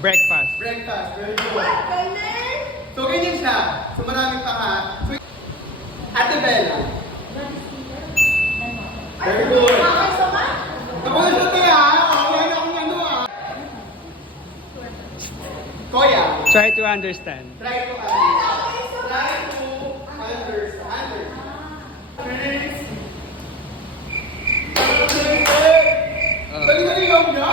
Breakfast. Breakfast. Very good. So, ganyan siya. So, marami pa ha. So, Ate Bella. Very good. Kapag sa tiya, wala na akong ano ah. Koya. Try to understand. Try to understand. Try to understand. Dali-dali lang niya.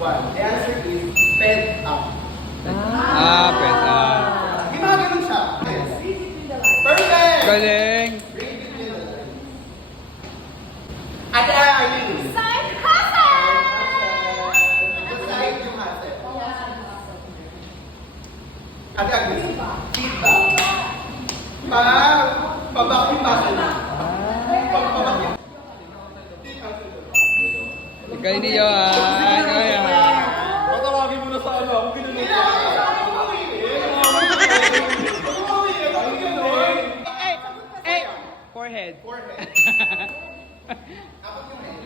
One. The answer is fed up. Pwede. Ginaganon siya. Perfect! Galing. Read between the lines. Ate Arlene. Side hustle! Side yung hustle. Ate Agnes. Feedback. Pabak yung hustle. Pabak yung. Galing ni Johan. Patawagin mo na sa ano. Kung ginunod ka. Hey! Forehead. Forehead. Apat yung head.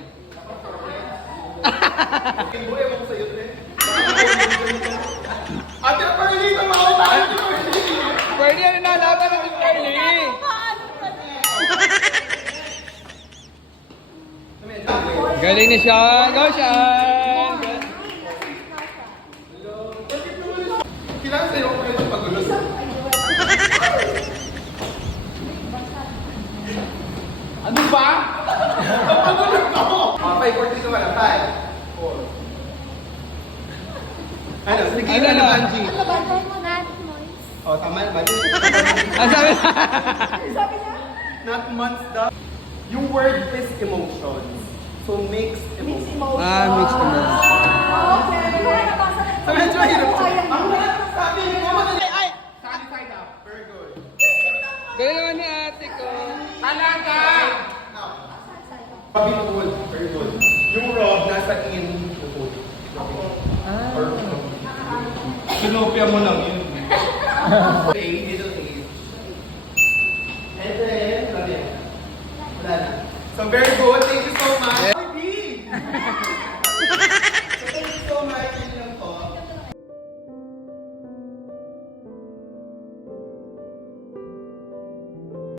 Boy, ewan ko sa'yo, Tre. Ate Pearly, tumawa tayo si Pearly. Pwede na nalaban ng Pearly. Galing ni Sean. Go, Sean! Kailangan sa'yo ako medyo pagulos. Ano ba? Pagulos ako! Okay, 42 wala. 5, 4. Ano? Sige, Ano ano, na? Angie? Oh, tama ba? Ang sabi Not months daw. Yung word is emotions. So, mixed emotions. mixed emotions. So, medyo hirap siya. Ang sabi mo, madali. Ay! Side up. Very good. Galing naman ni ate ko. Talaga! Now, pabinukul. Very good. Yung rob nasa in bukod. Or sinopia mo lang yun. Middle age. And then, wala na. So, very good.